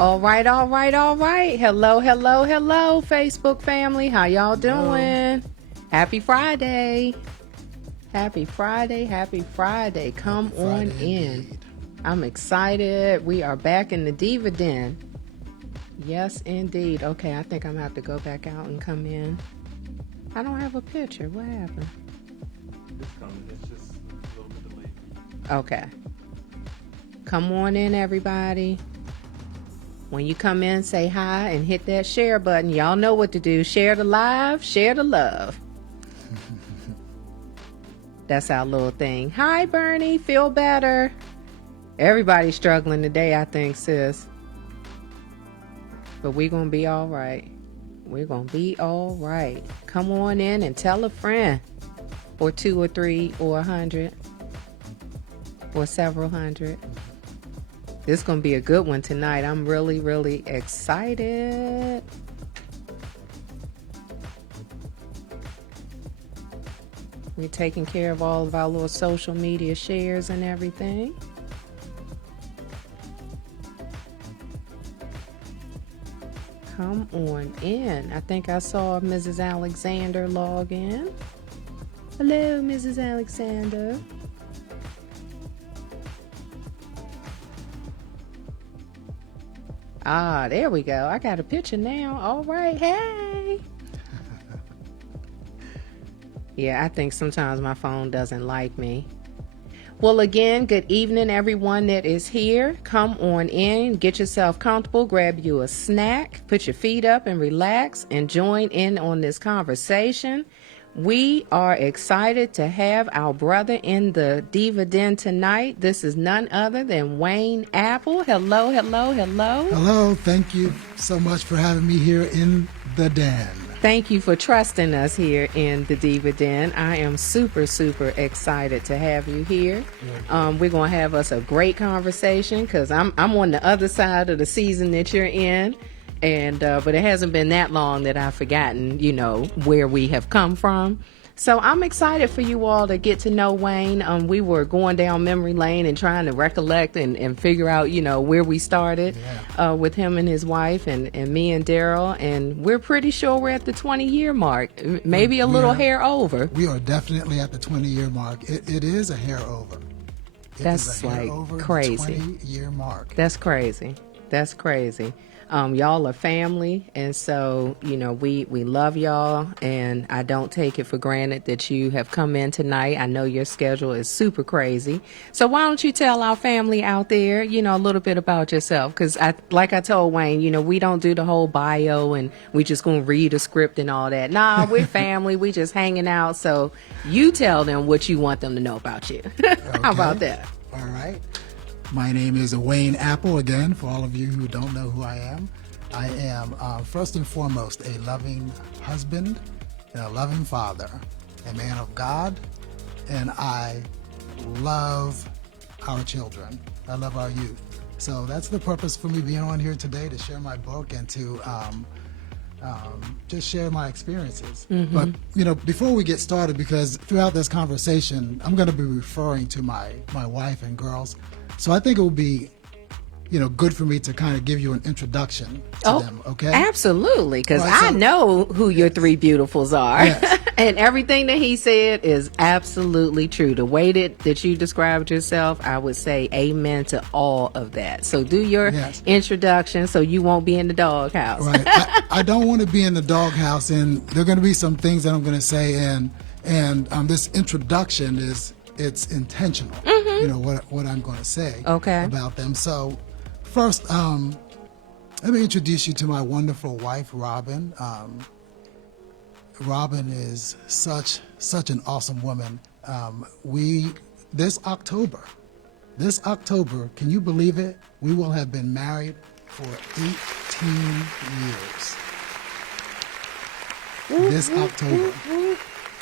All right. Hello, Facebook family. How y'all doing? Happy Friday. Happy Friday. Come on in. I'm excited. We are back in the Diva Den. Yes, indeed. Okay, I think I'm going to have to go back out and come in. I don't have a picture. What happened? It's coming. It's just a little bit delayed. Okay. Come on in, everybody. When you come in, say hi and hit that share button. Y'all know what to do. Share the live, share the love. That's our little thing. Hi, Bernie. Feel better. Everybody's struggling today, I think, sis. But we're going to be all right. Come on in and tell a friend. Or 2 or 3 or 100. Or several hundred. This is going to be a good one tonight. I'm really, really excited. We're taking care of all of our little social media shares and everything. Come on in. I think I saw Mrs. Alexander log in. Hello, Mrs. Alexander. Ah, there we go. I got a picture now. All right. Hey. Yeah, I think sometimes my phone doesn't like me. Well, again, good evening, everyone that is here. Come on in, get yourself comfortable, grab you a snack, put your feet up and relax and join in on this conversation. We are excited to have our brother in the Diva Den tonight. This is none other than Wayne Apple. Hello. Hello. Thank you so much for having me here in the den. Thank you for trusting us here in the Diva Den. I am super excited to have you here. We're going to have us a great conversation because I'm on the other side of the season that you're in. But it hasn't been that long that I've forgotten, where we have come from. So I'm excited for you all to get to know Wayne. We were going down memory lane and trying to recollect and figure out, where we started with him and his wife and me and Daryl. And we're pretty sure we're at the 20-year mark, maybe a little hair over. We are definitely at the 20-year mark. It is a hair over. That's like crazy. 20-year mark. That's crazy. Y'all are family, and so, we love y'all, and I don't take it for granted that you have come in tonight. I know your schedule is super crazy. So why don't you tell our family out there, a little bit about yourself? Because like I told Wayne, we don't do the whole bio, and we just going to read a script and all that. Nah, we're family. We just hanging out. So you tell them what you want them to know about you. How about that? All right. My name is Wayne Apple, again, for all of you who don't know who I am. I am, first and foremost, a loving husband and a loving father, a man of God, and I love our children. I love our youth. So that's the purpose for me being on here today, to share my book and to just share my experiences. Mm-hmm. But, before we get started, because throughout this conversation, I'm going to be referring to my wife and girls. So I think it will be, good for me to kind of give you an introduction to them, okay? Absolutely, because I know who your three beautifuls are. Yes. And everything that he said is absolutely true. The way that you described yourself, I would say amen to all of that. So do your introduction so you won't be in the doghouse. Right. I don't want to be in the doghouse, and there are going to be some things that I'm going to say, and this introduction it's intentional, what I'm going to say about them. So first, let me introduce you to my wonderful wife, Robin. Robin is such an awesome woman. This October, can you believe it? We will have been married for 18 years. This October.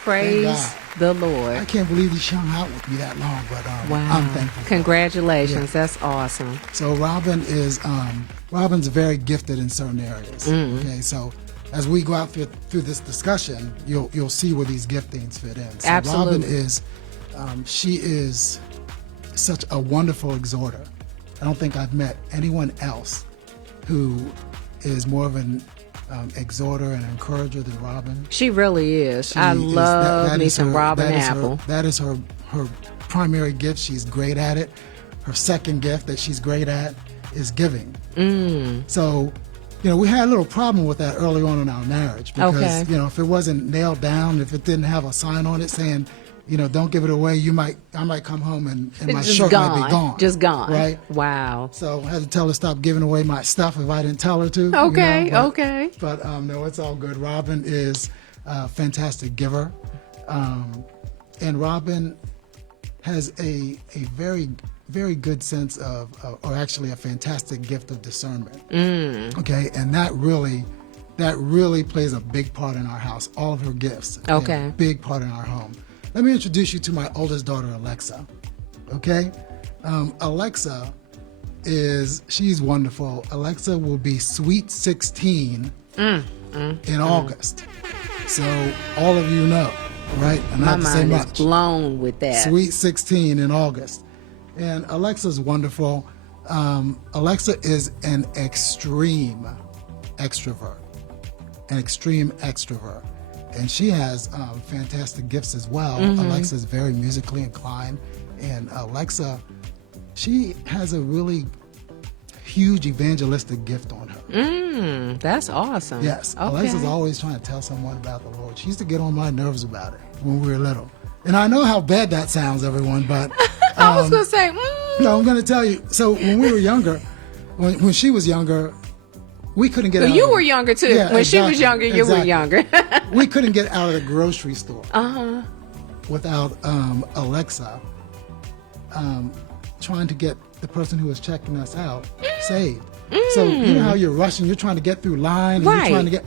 Praise the Lord. I can't believe you hung out with me that long, but I'm thankful. Congratulations. That's awesome. So Robin's very gifted in certain areas. Okay, so as we go out through this discussion, you'll see where these giftings fit in. So Absolutely. Robin she is such a wonderful exhorter. I don't think I've met anyone else who is more of an exhorter and encourager than Robin. She really is. I love me some Robin Apple. That is her primary gift. She's great at it. Her second gift that she's great at is giving. So, we had a little problem with that early on in our marriage because, if it wasn't nailed down, if it didn't have a sign on it saying, don't give it away, I might come home and my shirt might be gone. Just gone. Right? Wow. So I had to tell her to stop giving away my stuff if I didn't tell her to. Okay, okay. But no, it's all good. Robin is a fantastic giver. And Robin has a very, very good sense of, or actually a fantastic gift of discernment. Okay, and that really plays a big part in our house. All of her gifts. Okay. A big part in our home. Let me introduce you to my oldest daughter, Alexa. Okay? Alexa she's wonderful. Alexa will be sweet 16 in August. So all of you know, right? And my not to say mind much. is blown with that. Sweet 16 in August. And Alexa's wonderful. Alexa is an extreme extrovert. And she has fantastic gifts as well. Alexa's very musically inclined. And Alexa, she has a really huge evangelistic gift on her. That's awesome. Yes. Okay. Alexa's always trying to tell someone about the Lord. She used to get on my nerves about it when we were little. And I know how bad that sounds, everyone, but... I was going to say... No, I'm going to tell you. So when we were younger, when she was younger... We couldn't get out. You were younger too. Yeah, when she was younger, you were younger. We couldn't get out of the grocery store without Alexa trying to get the person who was checking us out saved. So you know how you're rushing, you're trying to get through line, and you're trying to get.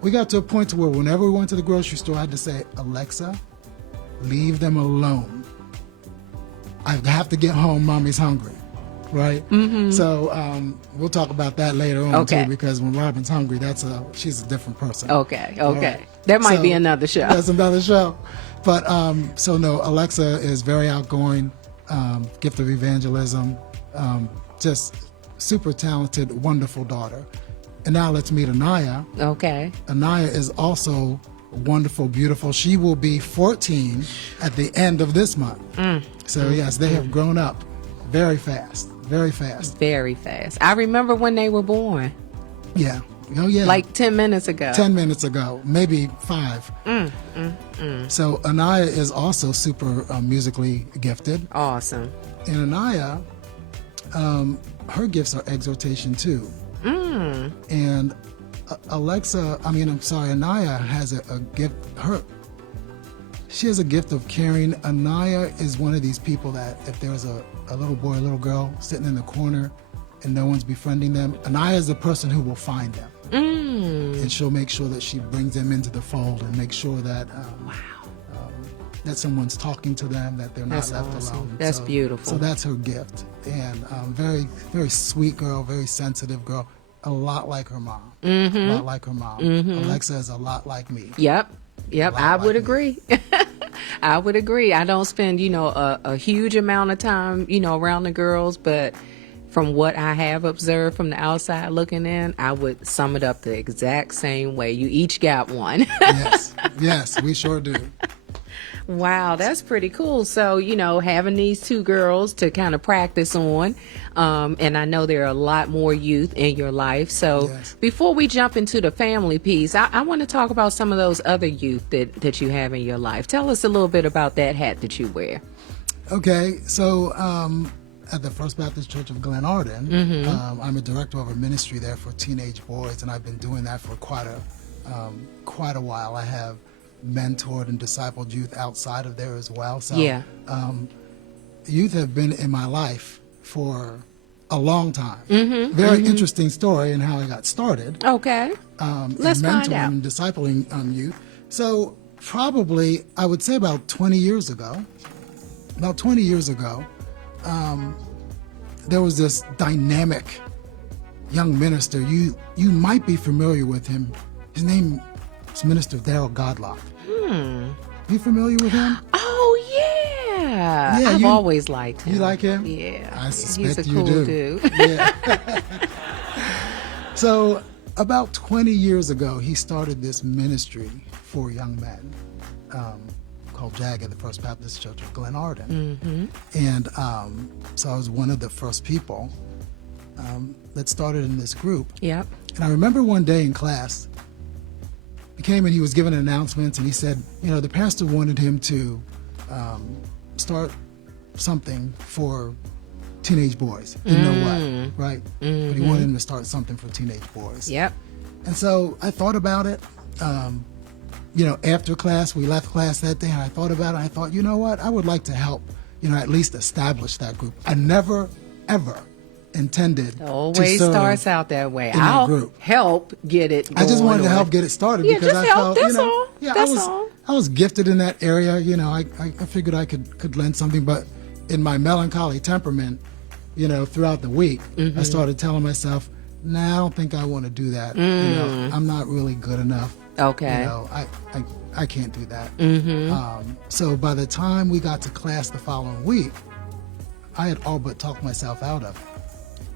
We got to a point to where whenever we went to the grocery store, I had to say, Alexa, leave them alone. I have to get home. Mommy's hungry. Right? So we'll talk about that later on too, because when Robin's hungry, she's a different person. Okay. Right? That might be another show. That's another show. But so no, Alexa is very outgoing, gift of evangelism, just super talented, wonderful daughter. And now let's meet Anaya. Okay. Anaya is also wonderful, beautiful. She will be 14 at the end of this month. So yes, they have grown up very fast. Very fast. Very fast. I remember when they were born. Yeah. Oh, yeah. Like 10 minutes ago. 10 minutes ago. Maybe 5. So Anaya is also super musically gifted. Awesome. And Anaya, her gifts are exhortation too. And Anaya has a gift. She has a gift of caring. Anaya is one of these people that if there's a little boy, a little girl sitting in the corner and no one's befriending them, Anaya is the person who will find them. And she'll make sure that she brings them into the fold and make sure that that someone's talking to them, that they're not left alone. That's beautiful. So that's her gift. And very, very sweet girl, very sensitive girl, a lot like her mom. A lot like her mom. Alexa is a lot like me. Yep, I would agree. I would agree. I don't spend, a huge amount of time, around the girls, but from what I have observed from the outside looking in, I would sum it up the exact same way. You each got one. Yes, we sure do. Wow, that's pretty cool. So, having these two girls to kind of practice on, and I know there are a lot more youth in your life. So before we jump into the family piece, I want to talk about some of those other youth that you have in your life. Tell us a little bit about that hat that you wear. Okay, so at the First Baptist Church of Glen Arden, I'm a director of a ministry there for teenage boys, and I've been doing that for quite a while. I have mentored and discipled youth outside of there as well. So youth have been in my life for a long time. Very interesting story in how I got started. Okay. Let's find out. And discipling youth. So probably, I would say about 20 years ago, there was this dynamic young minister. You might be familiar with him. His name is Minister Daryl Godlock. You familiar with him? Oh, yeah. I've always liked him. You like him? Yeah. I suspect he's a you cool do. dude. Yeah. So about 20 years ago, he started this ministry for young men called JAG at the First Baptist Church of Glen Arden. And so I was one of the first people that started in this group. Yep. And I remember one day in class, he came and he was giving announcements, and he said, you know, the pastor wanted him to start something for teenage boys. Didn't know what, right? But he wanted him to start something for teenage boys. Yep. And so I thought about it. You know, after class, we left class that day, and I thought about it. I thought, you know what? I would like to help, you know, at least establish that group. I never, ever intended It always to serve starts out that way. in that I'll group. help get it going. I just wanted to help get it started Yeah, because just I help. felt, That's you know, all. yeah, That's all. I was gifted in that area. You know, I figured I could lend something, but in my melancholy temperament, you know, throughout the week, I started telling myself, nah, I don't think I want to do that. You know, I'm not really good enough. Okay. You know, I can't do that. So by the time we got to class the following week, I had all but talked myself out of it.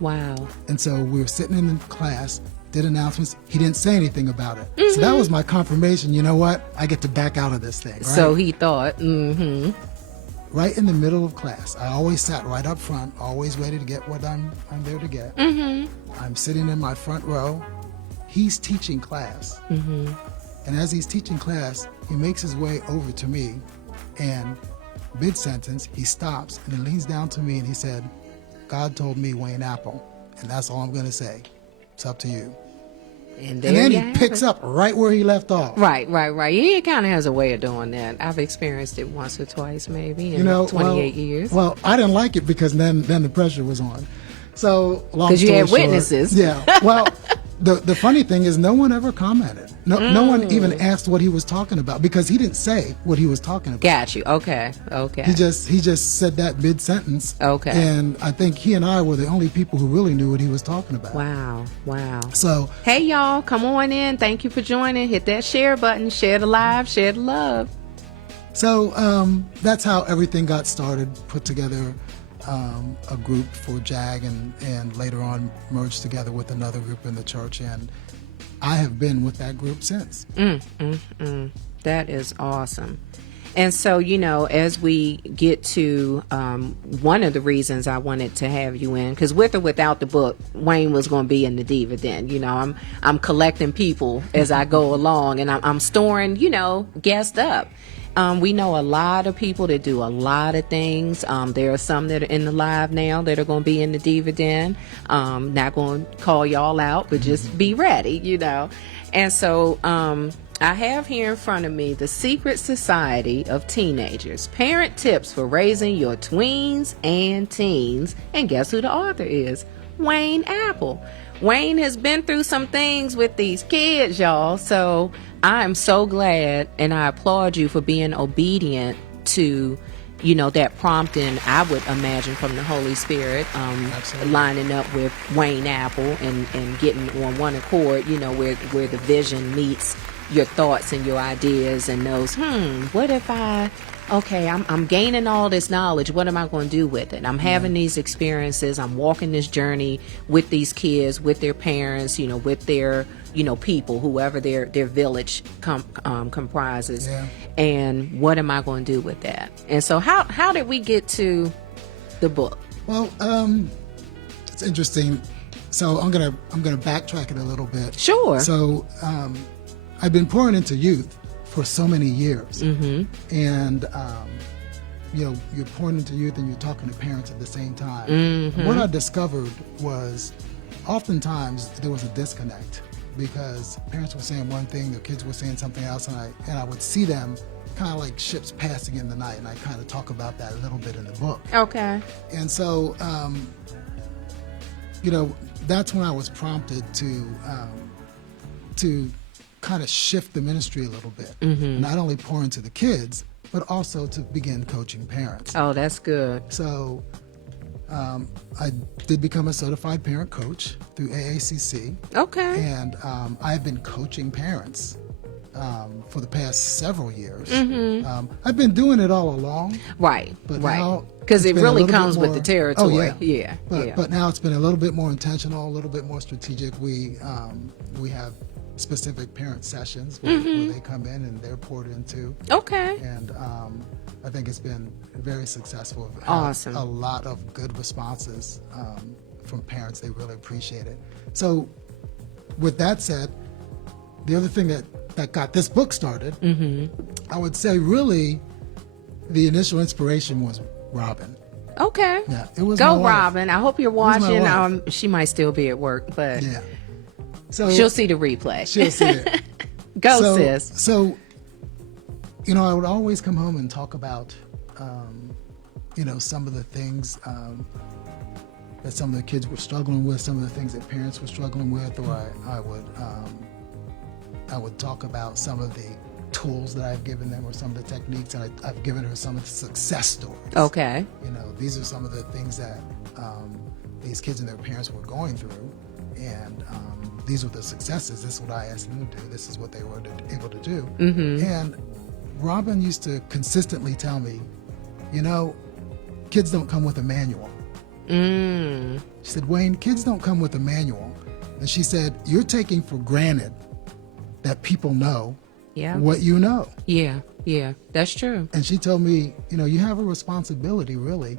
Wow. And so we were sitting in class, did announcements. He didn't say anything about it. So that was my confirmation. You know what? I get to back out of this thing. Right? So he thought, Right in the middle of class, I always sat right up front, always ready to get what I'm there to get. I'm sitting in my front row. He's teaching class. And as he's teaching class, he makes his way over to me, and mid-sentence, he stops and he leans down to me and he said, God told me Wayne Apple, and that's all I'm going to say. It's up to you. and And then you he have picks it. up right where he left off. Right. He kind of has a way of doing that. I've experienced it once or twice, maybe, in You know, 28 years. Well, I didn't like it because then the pressure was on. So, long 'Cause you story had short, witnesses. Yeah. Well, the funny thing is, no one ever commented. No one even asked what he was talking about because he didn't say what he was talking about. Got you. Okay. He just said that mid sentence. Okay. And I think he and I were the only people who really knew what he was talking about. Wow. So Hey, y'all, come on in. Thank you for joining. Hit that share button. Share the live. Share the love. that's how everything got started. Put together a group for JAG and later on merged together with another group in the church, and I have been with that group since. That is awesome. And so, you know, as we get to one of the reasons I wanted to have you in, because with or without the book, Wayne was going to be in the Diva Den. You know, I'm collecting people as I go along, and I'm storing, you know, guests up. We know a lot of people that do a lot of things. There are some that are in the live now that are going to be in the Diva Den. Not going to call y'all out, but just be ready, you know. And so I have here in front of me the Secret Society of Teenagers, Parent Tips for Raising Your Tweens and Teens. And guess who the author is? Wayne Apple. Wayne has been through some things with these kids, y'all. So I am so glad, and I applaud you for being obedient to, you know, that prompting, I would imagine, from the Holy Spirit, lining up with Wayne Apple and getting on one accord, you know, where the vision meets your thoughts and your ideas and knows, what if I'm gaining all this knowledge. What am I going to do with it? I'm having these experiences. I'm walking this journey with these kids, with their parents, you know, with their, you know, people, whoever their village comprises. Yeah. And what am I going to do with that? And so how did we get to the book? Well, it's interesting. So I'm gonna backtrack it a little bit. Sure. So I've been pouring into youth for so many years, and you know, you're pouring into youth and you're talking to parents at the same time. What I discovered was, oftentimes there was a disconnect because parents were saying one thing, their kids were saying something else, and I would see them kind of like ships passing in the night, and I kind of talk about that a little bit in the book. Okay. And so, you know, that's when I was prompted to kind of shift the ministry a little bit. Not only pour into the kids, but also to begin coaching parents. Oh, that's good. So I did become a certified parent coach through AACC. Okay. And I've been coaching parents for the past several years. Mm-hmm. I've been doing it all along. Right, But right. now Because it's it been a really little bit comes with more- the territory. Oh, Yeah, But now it's been a little bit more intentional, a little bit more strategic. We have specific parent sessions where they come in and they're poured into. Okay. And I think it's been very successful. We've had Awesome. A lot of good responses from parents. They really appreciate it. So with that said, the other thing that got this book started, I would say really the initial inspiration was Robin. Okay. Yeah, it was Go, my wife. Robin. I hope you're was my watching. wife. She might still be at work, but Yeah. So she'll see the replay. she'll see it. Go, so, sis. So, I would always come home and talk about, some of the things that some of the kids were struggling with, some of the things that parents were struggling with, or I would talk about some of the tools that I've given them or some of the techniques, and I've given her some of the success stories. Okay. These are some of the things that these kids and their parents were going through, and these were the successes. This is what I asked them to do. This is what they were able to do. And Robin used to consistently tell me, kids don't come with a manual. She said, Wayne, kids don't come with a manual. And she said, you're taking for granted that people know Yeah. what you know. Yeah. That's true. And she told me, you have a responsibility really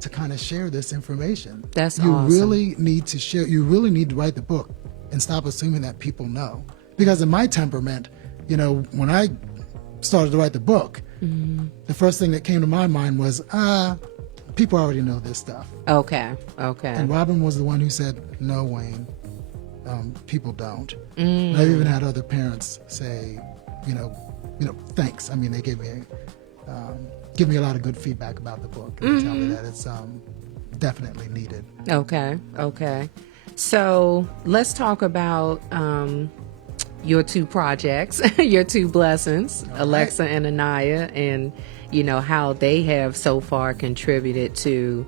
to kind of share this information. That's you awesome. really need to share. You really need to write the book and stop assuming that people know. Because in my temperament, when I started to write the book, the first thing that came to my mind was, people already know this stuff. Okay. And Robin was the one who said, no, Wayne, people don't. And I've even had other parents say, thanks. I mean, they give me a lot of good feedback about the book and tell me that it's definitely needed. Okay. So let's talk about your two projects, your two blessings, All Alexa right. and Anaya, and how they have so far contributed to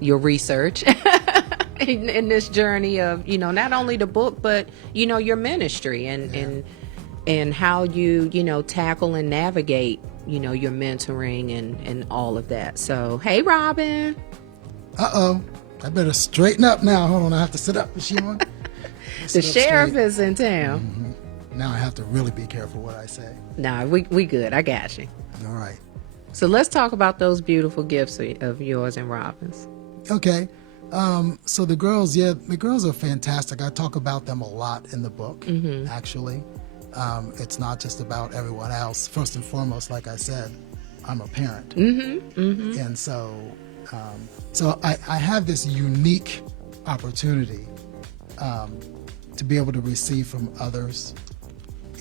your research in this journey of not only the book but your ministry and how you tackle and navigate your mentoring and all of that. So hey, Robin. I better straighten up now. Hold on, I have to sit up. Is she on? The sheriff is in town. Now I have to really be careful what I say. Nah, we good. I got you. All right. So let's talk about those beautiful gifts of yours and Robin's. Okay. So the girls are fantastic. I talk about them a lot in the book, actually. It's not just about everyone else. First and foremost, like I said, I'm a parent. And so I have this unique opportunity to be able to receive from others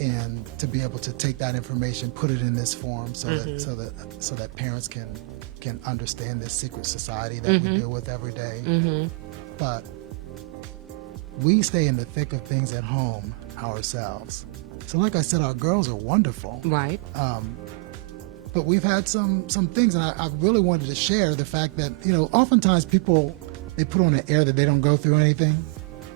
and to be able to take that information, put it in this form so that parents can understand this secret society that we deal with every day. But we stay in the thick of things at home ourselves. So like I said, our girls are wonderful. Right. But we've had some things, and I really wanted to share the fact that, oftentimes people, they put on an air that they don't go through anything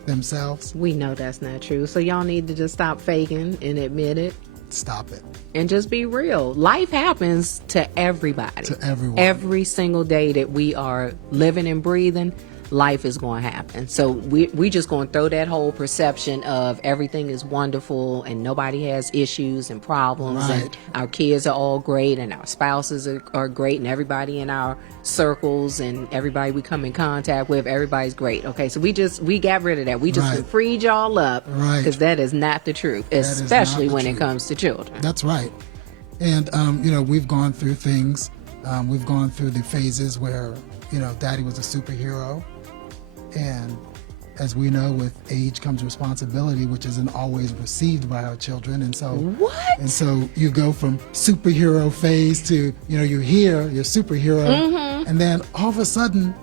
themselves. We know that's not true. So y'all need to just stop faking and admit it. Stop it. And just be real. Life happens to everybody. To everyone. Every single day that we are living and breathing, life is going to happen. So we just going to throw that whole perception of everything is wonderful and nobody has issues and problems and Right. our kids are all great and our spouses are great and everybody in our circles and everybody we come in contact with, everybody's great. Okay, so we got rid of that. We just Right. freed y'all up Right. because that is not the truth, is not especially the when it truth. comes to children. That's right. And, we've gone through things. We've gone through the phases where, daddy was a superhero. And as we know, with age comes responsibility, which isn't always received by our children. And so, What? And so you go from superhero phase to, you're here, you're superhero. And then all of a sudden,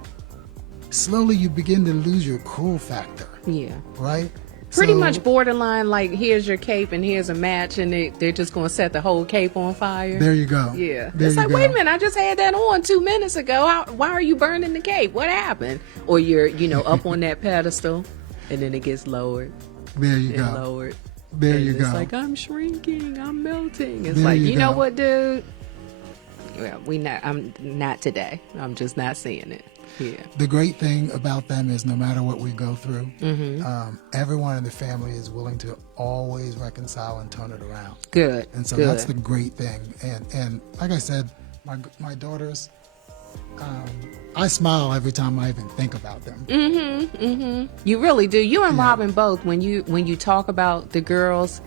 slowly you begin to lose your cool factor, Yeah. right? Pretty So- much borderline, like, here's your cape and here's a match, and they're just going to set the whole cape on fire. There you go. Yeah. There It's you like, go. wait a minute, I just had that on 2 minutes ago. Why are you burning the cape? What happened? Or you're, up on that pedestal, and then it gets lowered There you and go. lowered. There you It's go. like, I'm shrinking, I'm melting. It's There like, you you know go. what, dude? Well, I'm not today. I'm just not seeing it. Yeah. The great thing about them is no matter what we go through, Mm-hmm. everyone in the family is willing to always reconcile and turn it around. Good. And so Good. that's the great thing. And like I said, my daughters, I smile every time I even think about them. Mm-hmm. Mm-hmm. You really do. You and Yeah. Robin both, when you talk about the girls,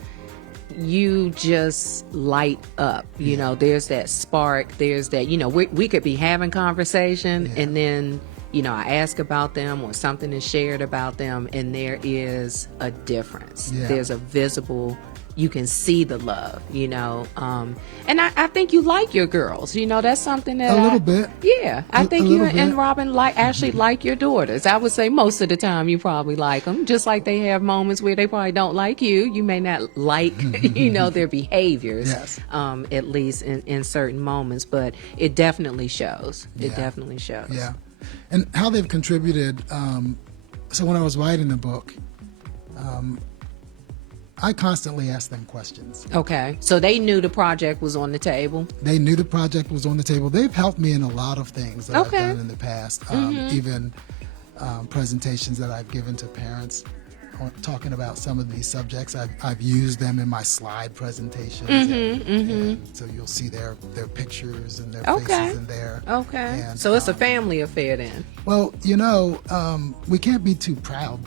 you just light up. You know, there's that spark. There's that, we could be having conversation Yeah. and then, I ask about them or something is shared about them and there is a difference. Yeah. There's a visible, you can see the love, and I think you like your girls. That's something that A little bit. Yeah, I A think you little and bit. Robin actually like your daughters. I would say most of the time you probably like them, just like they have moments where they probably don't like you. You may not like, their behaviors, Yes. at least in certain moments, but it definitely shows. It Yeah. definitely shows. Yeah. And how they've contributed. So when I was writing the book, I constantly asked them questions. Okay, so they knew the project was on the table. They knew the project was on the table. They've helped me in a lot of things that Okay. I've done in the past, even presentations that I've given to parents talking about some of these subjects. I've used them in my slide presentations. And so you'll see their pictures and their Okay. faces in there. Okay, And, so it's a family affair then. Well, we can't be too proud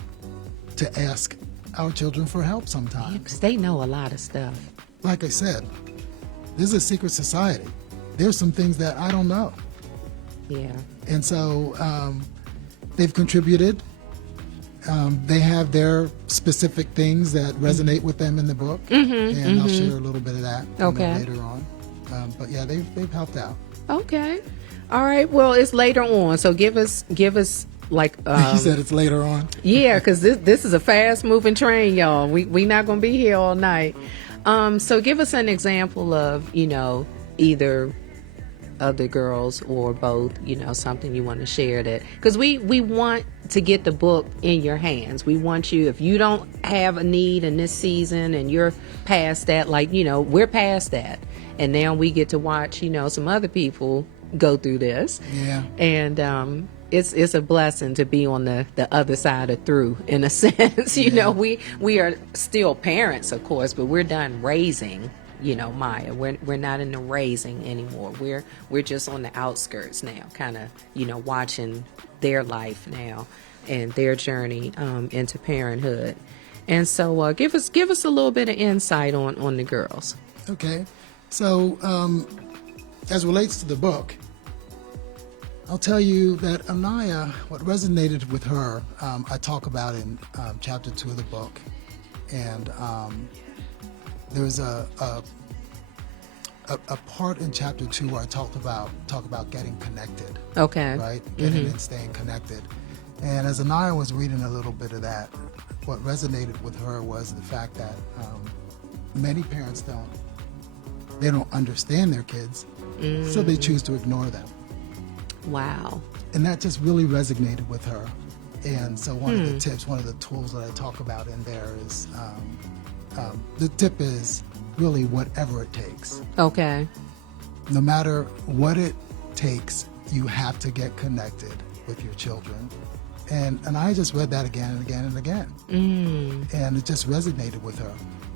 to ask our children for help sometimes. Because they know a lot of stuff. Like I said, this is a secret society. There's some things that I don't know. Yeah. And so they've contributed. They have their specific things that resonate with them in the book. And I'll share a little bit of that Okay. later on. But yeah, they've helped out. Okay. All right. Well, it's later on, so give us like You said it's later on. yeah, because this is a fast moving train, y'all. We not gonna be here all night. So give us an example of either of the girls or both. Something you want to share that because we want to get the book in your hands. We want you, if you don't have a need in this season and you're past that, we're past that, and now we get to watch some other people go through this. Yeah. And it's a blessing to be on the other side of through, in a sense. We are still parents, of course, but we're done raising, Maya. We're not in the raising anymore. We're just on the outskirts now, kind of, watching their life now and their journey into parenthood. And so give us a little bit of insight on the girls. Okay. So as relates to the book, I'll tell you that Anaya, what resonated with her, I talk about in chapter 2 of the book, and there's a part in chapter 2 where I talk about getting connected, Okay. right? Getting and staying connected. And as Anaya was reading a little bit of that, what resonated with her was the fact that many parents don't understand their kids, so they choose to ignore them. Wow. And that just really resonated with her. And so one of the tips, one of the tools that I talk about in there is, the tip is really whatever it takes. Okay. No matter what it takes, you have to get connected with your children. And I just read that again and again and again. And it just resonated with her.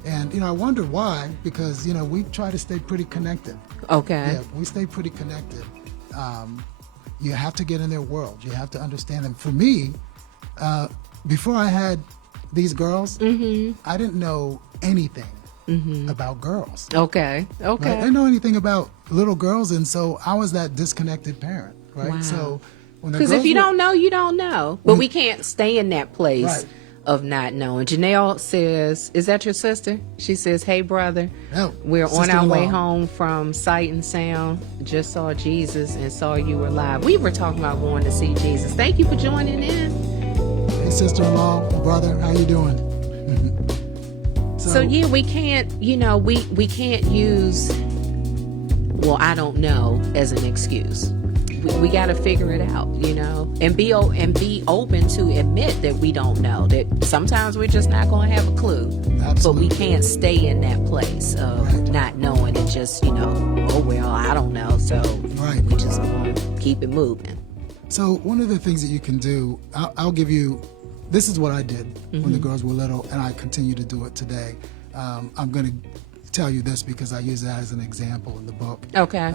And, I wonder why, because, we try to stay pretty connected. Okay. Yeah, we stay pretty connected. You have to get in their world. You have to understand them. For me, before I had these girls, I didn't know anything about girls. Okay. Okay. Right? I didn't know anything about little girls, and so I was that disconnected parent, right? Wow. So when the Because if girls you were- don't know, you don't know. But we can't stay in that place Right. of not knowing. Janelle says, is that your sister? She says, hey, brother, No, we're on our sister-in-law. way home from Sight and Sound. Just saw Jesus and saw you were live. We were talking about going to see Jesus. Thank you for joining in. Hey, sister-in-law, brother, how you doing? So yeah, we can't, we can't use, well, I don't know as an excuse. we got to figure it out, and be open to admit that we don't know, that sometimes we're just not going to have a clue. Absolutely. But we can't stay in that place of not knowing and just, oh, well, I don't know. So we just want to keep it moving. So one of the things that you can do, I'll give you, this is what I did when the girls were little, and I continue to do it today. I'm going to tell you this because I use that as an example in the book. Okay.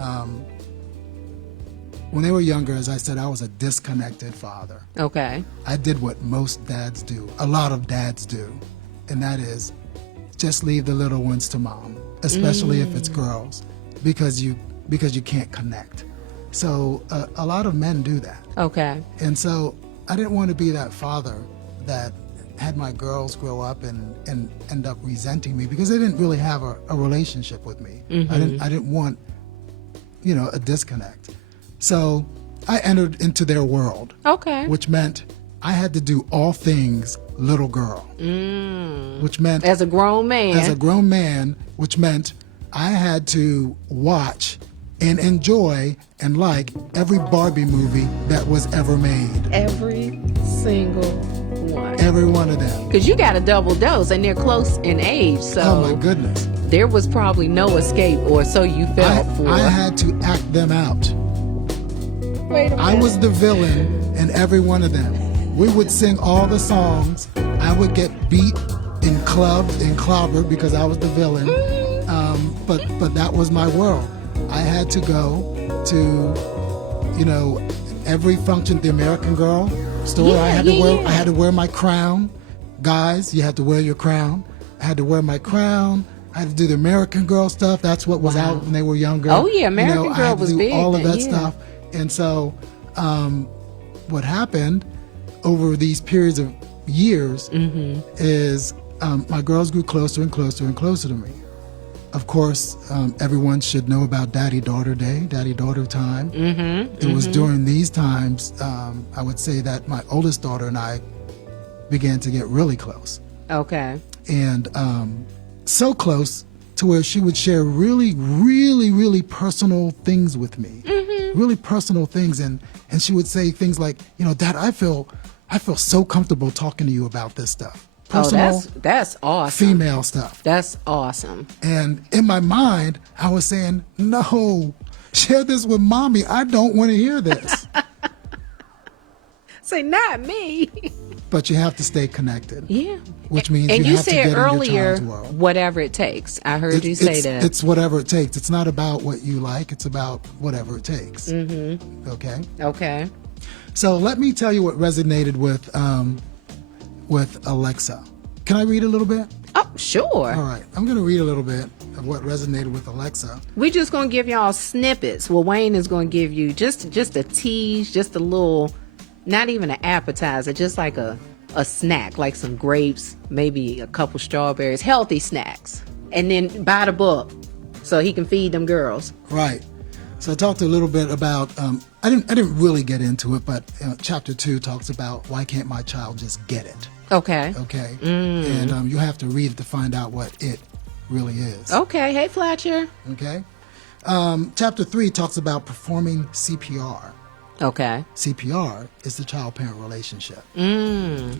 When they were younger, as I said, I was a disconnected father. Okay. I did what most dads do, a lot of dads do, and that is just leave the little ones to mom, especially if it's girls, because you can't connect. So a lot of men do that. Okay. And so I didn't want to be that father that had my girls grow up and end up resenting me because they didn't really have a relationship with me. I didn't want, a disconnect. So I entered into their world. Okay. Which meant I had to do all things little girl. Which meant as a grown man, which meant I had to watch and enjoy and like every Barbie movie that was ever made. Every single one. Every one of them. Because you got a double dose and they're close in age, so oh my goodness, there was probably no escape, or so you felt for. I had to act them out. Wait a minute. I was the villain in every one of them. We would sing all the songs. I would get beat and clubbed and clobbered because I was the villain. But that was my world. I had to go to, every function at the American Girl store. I had to wear my crown. Guys, you had to wear your crown. I had to wear my crown. I had to do the American Girl stuff. That's what was out when they were younger. Oh yeah, American I Girl had to was do big. all of that stuff. And so, what happened over these periods of years is my girls grew closer and closer and closer to me. Of course, everyone should know about Daddy-Daughter Day, Daddy-Daughter time. It was during these times, I would say that my oldest daughter and I began to get really close. Okay. And so close to where she would share really, really, really personal things with me. Really personal things. And she would say things like, Dad, I feel so comfortable talking to you about this stuff. Personal, that's awesome. female stuff. That's awesome. And in my mind, I was saying, no, share this with mommy. I don't want to hear this. Say, not me. But you have to stay connected. Yeah. Which means and you have to get said earlier, in your child's world. Whatever it takes. I heard you say that. It's whatever it takes. It's not about what you like. It's about whatever it takes. Okay? Okay. So let me tell you what resonated with Alexa. Can I read a little bit? Oh, sure. All right. I'm going to read a little bit of what resonated with Alexa. We're just going to give y'all snippets. Well, Wayne is going to give you just a tease, just a little, not even an appetizer, just like a snack, like some grapes, maybe a couple strawberries, healthy snacks. And then buy the book so he can feed them girls. Right. So I talked a little bit about, I didn't really get into it, but chapter 2 talks about why can't my child just get it? Okay. Okay. And you have to read it to find out what it really is. Okay. Hey, Fletcher. Okay. Chapter 3 talks about performing CPR. Okay. CPR is the child-parent relationship. And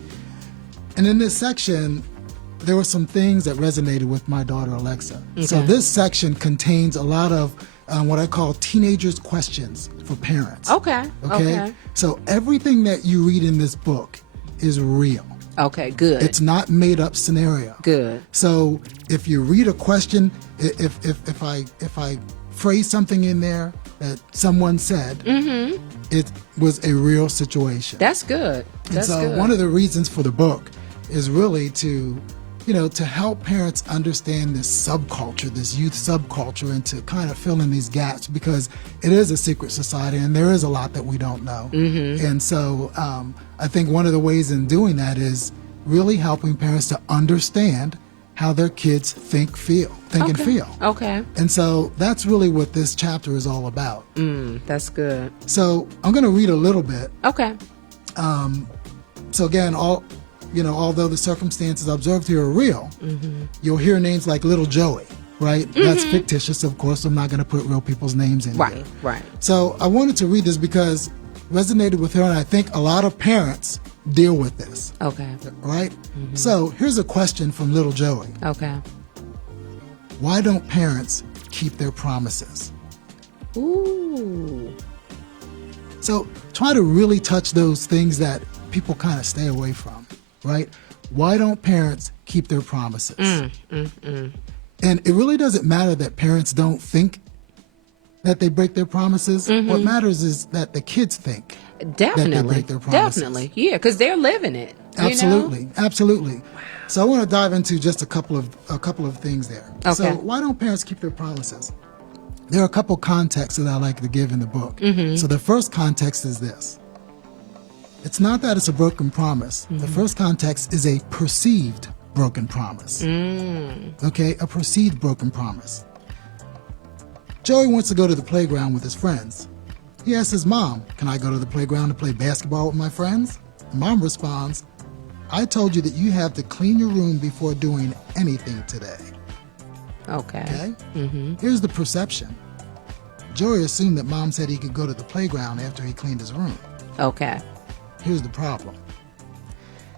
in this section, there were some things that resonated with my daughter, Alexa. Okay. So this section contains a lot of what I call teenagers' questions for parents. Okay. Okay. So everything that you read in this book is real. Okay, good. It's not made up scenario. Good. So if you read a question, if I phrase something in there that someone said, it was a real situation. That's good. That's and so good. One of the reasons for the book is really to help parents understand this subculture, this youth subculture, and to kind of fill in these gaps, because it is a secret society and there is a lot that we don't know. And so I think one of the ways in doing that is really helping parents to understand how their kids think and feel. Okay. And so that's really what this chapter is all about. That's good. So I'm going to read a little bit. Okay. So again, although the circumstances observed here are real, you'll hear names like Little Joey. right? That's fictitious, of course. I'm not going to put real people's names in Right, here. right. So I wanted to read this because it resonated with her, and I think a lot of parents deal with this, Okay. right? So here's a question from little Joey. Okay. Why don't parents keep their promises? Ooh. So try to really touch those things that people kind of stay away from, right? Why don't parents keep their promises? And it really doesn't matter that parents don't think that they break their promises. What matters is that the kids think that they Definitely. break their promises. Definitely. Yeah, because they're living it. Absolutely, absolutely. So I want to dive into just a couple of things there. Okay. So why don't parents keep their promises? There are a couple contexts that I like to give in the book. So the first context is this. It's not that it's a broken promise. The first context is a perceived broken promise. Okay, a perceived broken promise. Joey wants to go to the playground with his friends. He asks his mom, "Can I go to the playground to play basketball with my friends?" Mom responds, "I told you that you have to clean your room before doing anything today." Okay. Okay? Here's the perception. Joey assumed that mom said he could go to the playground after he cleaned his room. Okay. Here's the problem.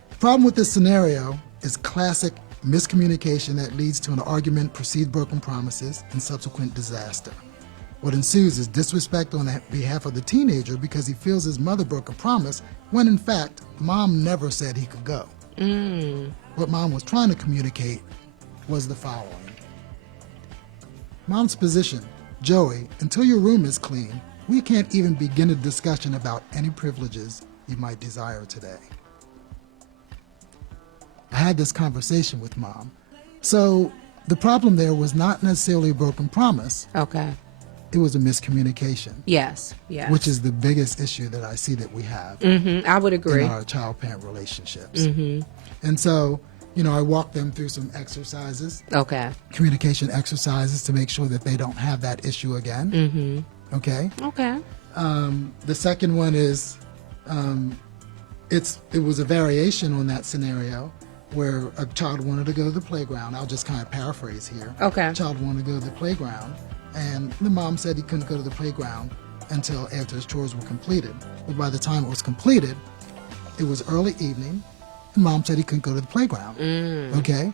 The problem with this scenario is classic miscommunication that leads to an argument, perceived broken promises, and subsequent disaster. What ensues is disrespect on behalf of the teenager because he feels his mother broke a promise when in fact mom never said he could go. What mom was trying to communicate was the following. Mom's position: Joey, until your room is clean, we can't even begin a discussion about any privileges you might desire today. I had this conversation with mom. So the problem there was not necessarily a broken promise. Okay. It was a miscommunication, Yes. Yes. which is the biggest issue that I see that we have I would agree. in our child-parent relationships. And so, I walk them through some exercises, Okay. communication exercises, to make sure that they don't have that issue again. Okay. Okay. The second one is, it was a variation on that scenario where a child wanted to go to the playground. I'll just kind of paraphrase here. Okay. A child wanted to go to the playground, and the mom said he couldn't go to the playground until after his chores were completed. But by the time it was completed, it was early evening, and mom said he couldn't go to the playground. Okay?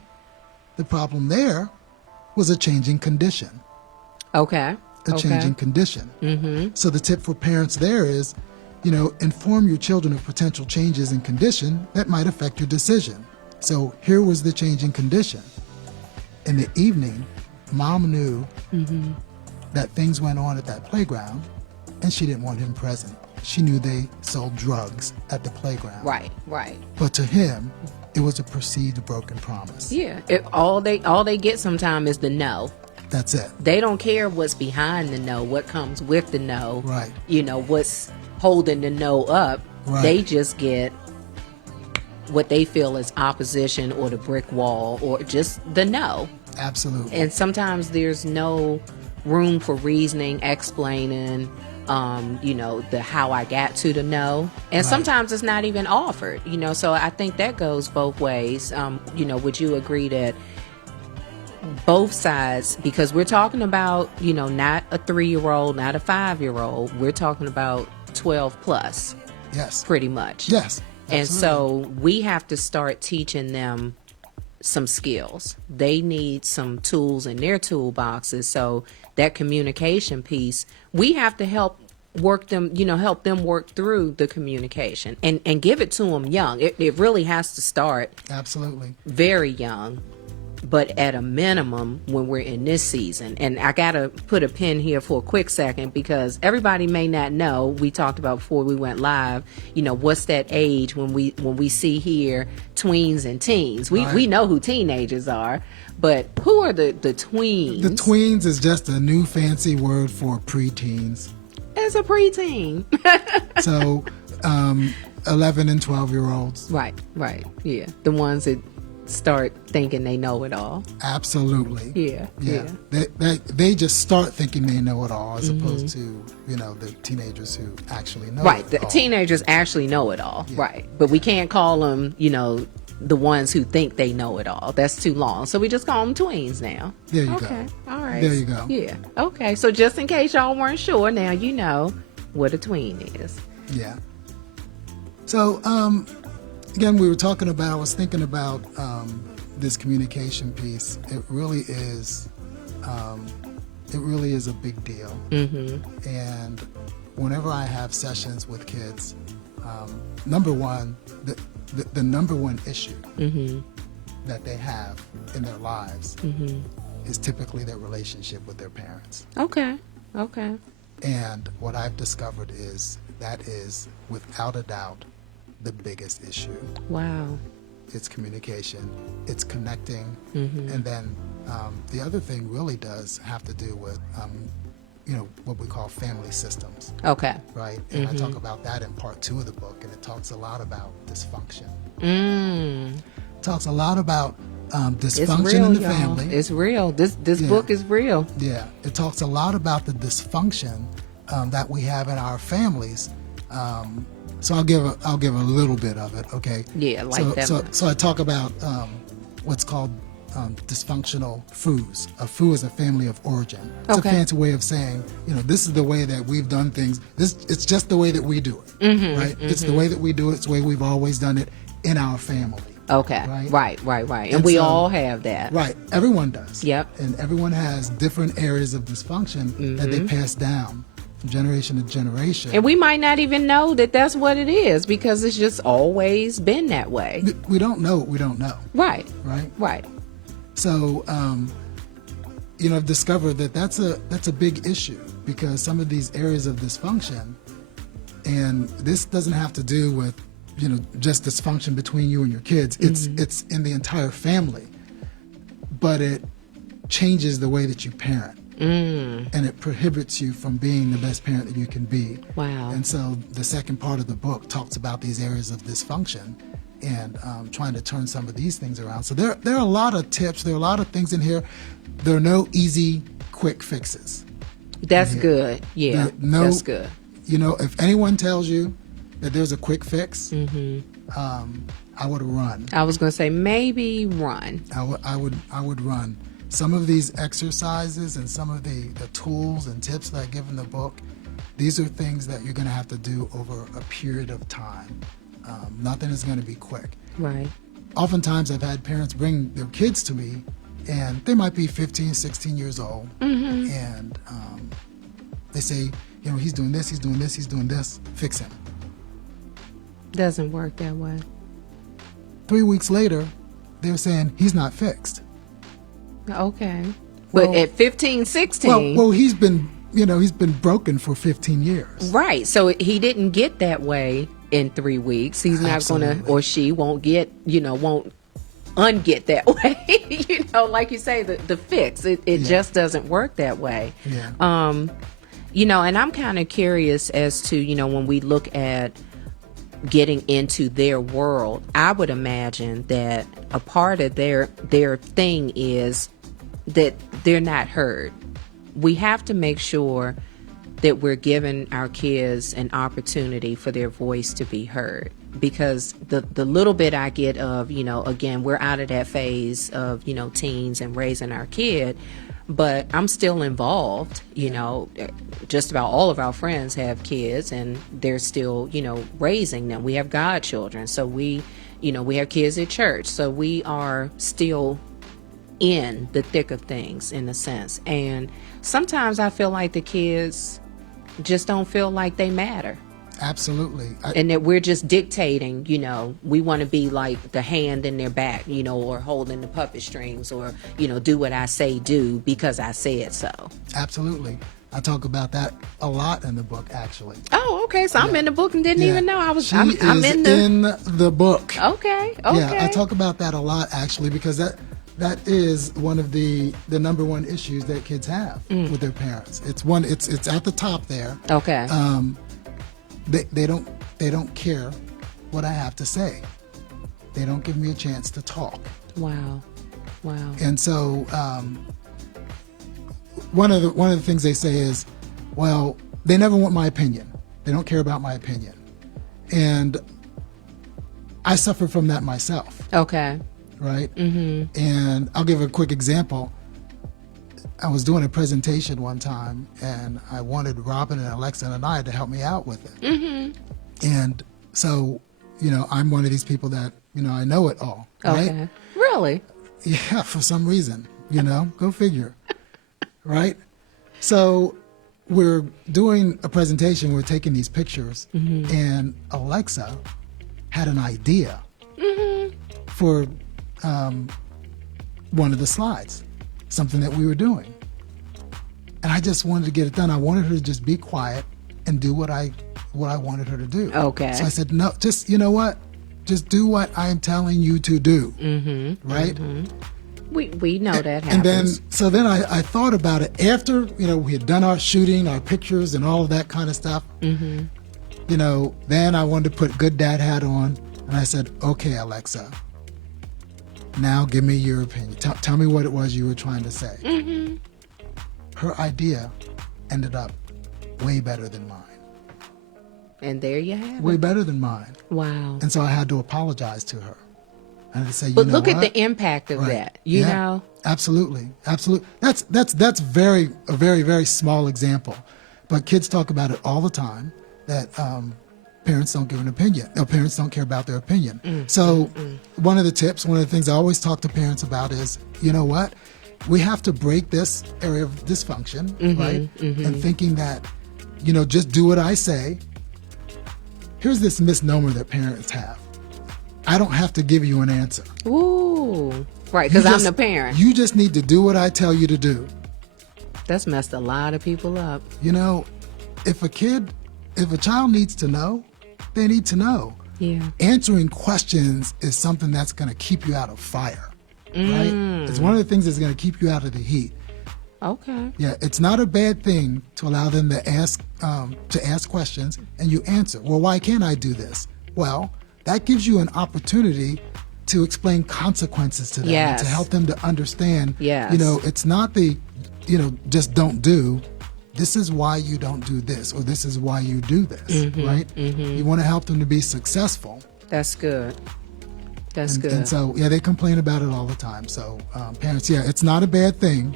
The problem there was a changing condition. Okay. A changing condition. So the tip for parents there is, inform your children of potential changes in condition that might affect your decision. So here was the changing condition. In the evening, mom knew that things went on at that playground, and she didn't want him present. She knew they sold drugs at the playground. Right. Right. But to him, it was a perceived broken promise. Yeah. All they get sometime is the no. That's it. They don't care what's behind the no, what comes with the no. Right. What's holding the no up. Right. They just get what they feel is opposition or the brick wall or just the no. Absolutely. And sometimes there's no room for reasoning, explaining, the how I got to the no. And Right. sometimes it's not even offered, so I think that goes both ways. Would you agree that both sides, because we're talking about, not a 3-year-old, not a 5-year-old, we're talking about 12 plus, Yes. pretty much. Yes. And so we have to start teaching them some skills. They need some tools in their toolboxes. So that communication piece, we have to help work them, help them work through the communication and give it to them young. It really has to start Absolutely. very young, but at a minimum when we're in this season. And I got to put a pin here for a quick second because everybody may not know, we talked about before we went live, what's that age when we see here tweens and teens. We know who teenagers are, but who are the tweens? The tweens is just a new fancy word for preteens. As a preteen. So 11 and 12-year-olds. Right, yeah. The ones that start thinking they know it all. Absolutely. Yeah. They just start thinking they know it all as opposed to, the teenagers who actually know Right. it The all. teenagers actually know it all. Yeah. Right. But we can't call them, the ones who think they know it all. That's too long. So we just call them tweens now. There you Okay. go. All right. There you go. Yeah. Okay. So just in case y'all weren't sure, now you know what a tween is. Yeah. So, again, we were talking about, I was thinking about this communication piece. It really is a big deal. Mm-hmm. And whenever I have sessions with kids, number one, the number one issue Mm-hmm. that they have in their lives Mm-hmm. is typically their relationship with their parents. Okay. Okay. And what I've discovered is that is, without a doubt, the biggest issue. Wow. It's communication, it's connecting, Mm-hmm. and then the other thing really does have to do with, what we call family systems, Okay. right? And I talk about that in part 2 of the book, and it talks a lot about dysfunction. Mm. It talks a lot about It's dysfunction real, in the y'all. family. It's real. This Yeah. book is real. Yeah, it talks a lot about the dysfunction that we have in our families. So I'll give a little bit of it, okay? Yeah, like that. So I talk about what's called dysfunctional FOOs. A FOO is a family of origin. It's Okay. a fancy way of saying, this is the way that we've done things. It's just the way that we do it, right? It's the way that we do it. It's the way we've always done it in our family. Okay. Right. Right. And And we so- all have that. Right, everyone does. Yep. And everyone has different areas of dysfunction that they pass down from generation to generation. And we might not even know that that's what it is because it's just always been that way. We don't know what we don't know, Right. right? Right. So, I've discovered that that's a big issue because some of these areas of dysfunction, and this doesn't have to do with, just dysfunction between you and your kids. It's in the entire family, but it changes the way that you parent. And it prohibits you from being the best parent that you can be. Wow. And so the second part of the book talks about these areas of dysfunction and trying to turn some of these things around. So there are a lot of tips. There are a lot of things in here. There are no easy, quick fixes. That's good. Yeah. That's good. If anyone tells you that there's a quick fix, I would run. I was going to say maybe run. I would run. Some of these exercises and some of the tools and tips that I give in the book, these are things that you're going to have to do over a period of time. Nothing is going to be quick. Right. Oftentimes I've had parents bring their kids to me and they might be 15, 16 years old. And they say, he's doing this, he's doing this, he's doing this, fix him. Doesn't work that way. 3 weeks later, they're saying he's not fixed. Okay. But Well- at 15, 16. Well, he's been broken for 15 years. Right. So he didn't get that way in 3 weeks. He's not going to, Absolutely. or she won't get, won't unget that way. Like you say, the fix. It just doesn't work that way. Yeah. And I'm kind of curious as to, when we look at getting into their world, I would imagine that a part of their thing is that they're not heard. We have to make sure that we're giving our kids an opportunity for their voice to be heard. Because the little bit I get of, again, we're out of that phase of, teens and raising our kid, but I'm still involved. Just about all of our friends have kids and they're still, raising them. We have godchildren. So we have kids at church. So we are still in the thick of things in a sense. And sometimes I feel like the kids just don't feel like they matter. Absolutely. And that we're just dictating, we want to be like the hand in their back, or holding the puppet strings or, do what I say do because I said so. Absolutely. I talk about that a lot in the book, actually. Oh, okay. So I'm in the book and didn't Yeah. even know I was. She I'm is in the book. Okay. Yeah, I talk about that a lot, actually, because that is one of the number one issues that kids have with their parents. It's at the top there. Okay. They don't care what I have to say. They don't give me a chance to talk. Wow. And so one of the things they say is, well, they never want my opinion. They don't care about my opinion. And I suffered from that myself, Okay. right? And I'll give a quick example. I was doing a presentation one time, and I wanted Robin and Alexa and I to help me out with it. And so, I'm one of these people that, I know it all, right? Okay. Really? Yeah, for some reason, go figure, right? So we're doing a presentation, we're taking these pictures, and Alexa had an idea for one of the slides, something that we were doing. And I just wanted to get it done. I wanted her to just be quiet and do what I wanted her to do. Okay. So I said, no, just, you know what? Just do what I am telling you to do, right? We know that happens. And then I thought about it after, we had done our shooting, our pictures and all of that kind of stuff. Then I wanted to put good dad hat on, and I said, okay, Alexa, now give me your opinion. Tell me what it was you were trying to say. Her idea ended up way better than mine. And there you have Way it. better than mine. Wow. And so I had to apologize to her. I had to say, But you know look what? at the impact of that. You know? Absolutely. That's a very, very small example. But kids talk about it all the time, that parents don't give an opinion. No, parents don't care about their opinion. One of the things I always talk to parents about is, you know what? We have to break this area of dysfunction, right? And thinking that, just do what I say. Here's this misnomer that parents have. I don't have to give you an answer. Ooh. Right, because I'm the parent. You just need to do what I tell you to do. That's messed a lot of people up. If a child needs to know, they need to know. Yeah. Answering questions is something that's going to keep you out of fire, right? It's one of the things that's going to keep you out of the heat. Okay. Yeah, it's not a bad thing to allow them to ask questions and you answer. Well, why can't I do this? Well, that gives you an opportunity to explain consequences to them and to help them to understand. Yes. It's not just don't do. This is why you don't do this, or this is why you do this, right? You want to help them to be successful. That's good. That's good. And so, they complain about it all the time. So, parents, it's not a bad thing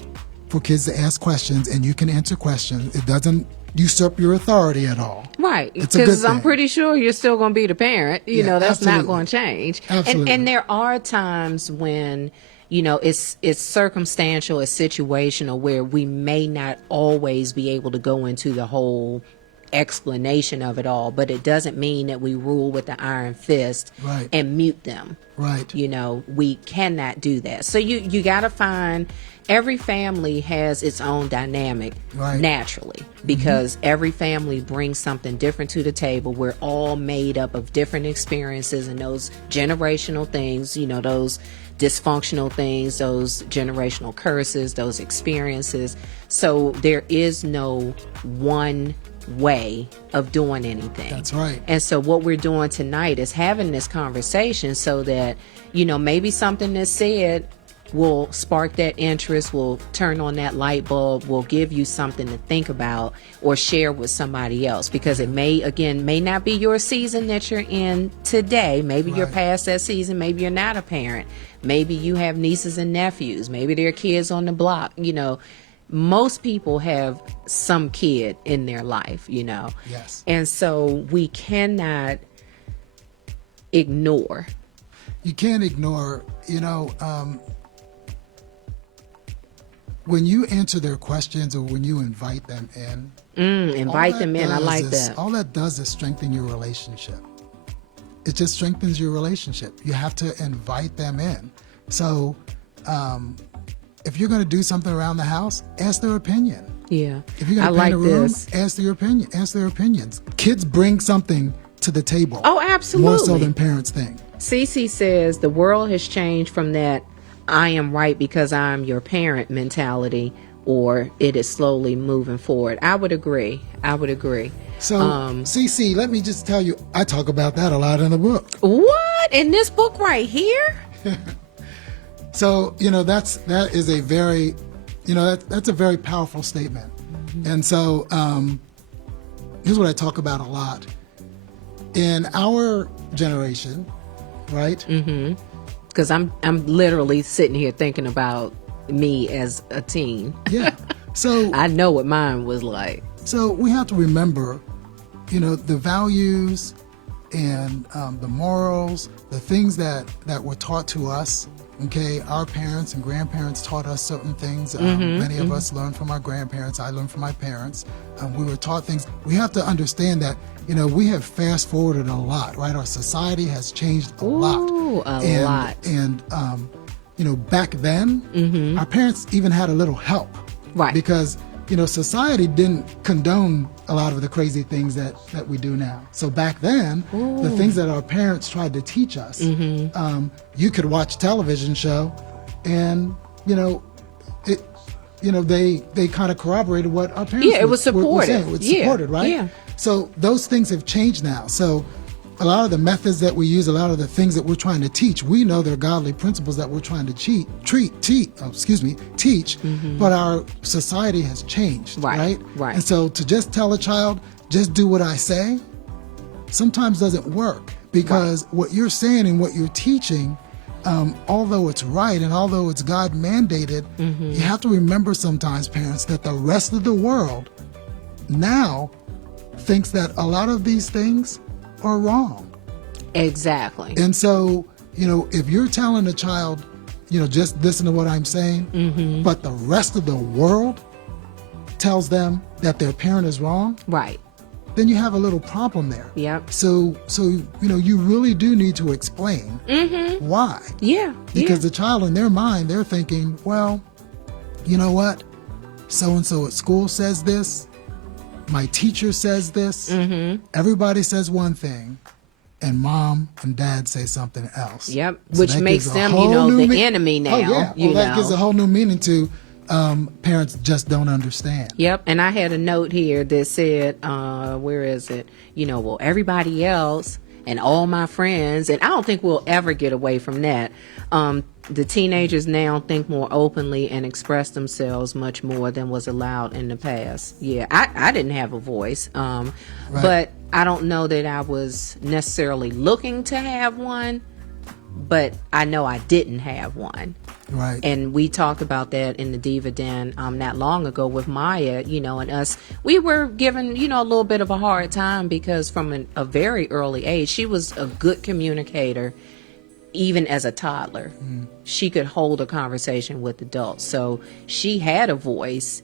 for kids to ask questions, and you can answer questions. It doesn't usurp your authority at all. Right. It's a good Because I'm thing. pretty sure you're still going to be the parent. That's not absolutely. going to change. Absolutely. And there are times when, it's circumstantial, it's situational, where we may not always be able to go into the whole explanation of it all, but it doesn't mean that we rule with the iron fist and mute them. Right. We cannot do that. So you got to find, every family has its own dynamic naturally, because every family brings something different to the table. We're all made up of different experiences, and those generational things, those dysfunctional things, those generational curses, those experiences. So there is no one way of doing anything. That's right. And so what we're doing tonight is having this conversation so that, maybe something that's said will spark that interest, will turn on that light bulb, will give you something to think about or share with somebody else, because it may not be your season that you're in today. Maybe you're past that season. Maybe you're not a parent. Maybe you have nieces and nephews. Maybe there are kids on the block. Most people have some kid in their life, Yes. And so we cannot ignore. You can't ignore, when you answer their questions or when you invite them in. Invite them in. I like that. All that does is strengthen your relationship. It just strengthens your relationship. You have to invite them in. So, if you're going to do something around the house, ask their opinion. Yeah. If you're going to paint a room, ask their opinion. Ask their opinions. Kids bring something to the table. Oh, absolutely. More so than parents think. Cece says the world has changed from that I am right because I'm your parent mentality, or it is slowly moving forward. I would agree. So, CC, let me just tell you, I talk about that a lot in the book. What? In this book right here? So, that is a very, that's a very powerful statement. And so, here's what I talk about a lot. In our generation, right? Because I'm literally sitting here thinking about me as a teen. Yeah. So I know what mine was like. So we have to remember, the values and the morals, the things that were taught to us. Okay, our parents and grandparents taught us certain things. Many of us learned from our grandparents. I learned from my parents. We were taught things. We have to understand that, we have fast forwarded a lot, right? Our society has changed a lot. A lot. And, back then, our parents even had a little help. Right. Because, society didn't condone a lot of the crazy things that we do now. So back then, the things that our parents tried to teach us, you could watch a television show and, they kind of corroborated what our parents it was supported. were saying. It was supported, right? Yeah. So those things have changed now. So a lot of the methods that we use, a lot of the things that we're trying to teach, we know they're godly principles that we're trying to teach, but our society has changed, right? Right. And so to just tell a child, just do what I say, sometimes doesn't work, because what you're saying and what you're teaching, although it's right and although it's God mandated, you have to remember sometimes, parents, that the rest of the world now thinks that a lot of these things are wrong. Exactly. And so, if you're telling a child, just listen to what I'm saying, but the rest of the world tells them that their parent is wrong, right, then you have a little problem there. Yep. So you really do need to explain why. Yeah. Because the child, in their mind, they're thinking, well, you know what? So-and-so at school says this. My teacher says this. Everybody says one thing, and mom and dad say something else. Yep. So Which makes them, the enemy now. Oh, yeah. That gives a whole new meaning to parents just don't understand. Yep. And I had a note here that said, where is it? Well, everybody else and all my friends, and I don't think we'll ever get away from that. The teenagers now think more openly and express themselves much more than was allowed in the past. Yeah, I didn't have a voice, but I don't know that I was necessarily looking to have one, but I know I didn't have one. Right. And we talked about that in the Diva Den not long ago with Maya, and us. We were given, a little bit of a hard time because from a very early age, she was a good communicator. Even as a toddler, she could hold a conversation with adults. So she had a voice.